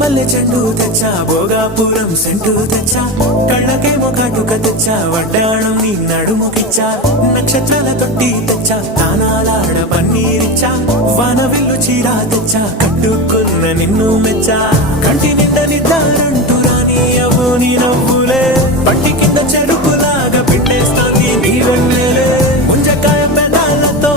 మల్లె చెండు తెచ్చా భోగాపురం సెంటు తెచ్చా కళ్ళకేమో కాటుక తెచ్చా వడ్డాణం నీ నడుముకిచ్చా నక్షత్రాల తొట్టి తెచ్చా తానాలాడ పన్నీరిచ్చా వానవిల్లు చీరా తెచ్చా కట్టుకున్న నిన్ను మెచ్చా కంటి నిండ నిద్దారంటూ రాని అవ్వు నీ నవ్వులే పట్టి కింద చెరుకులాగా పిండేస్తాంది నీ వెన్నెల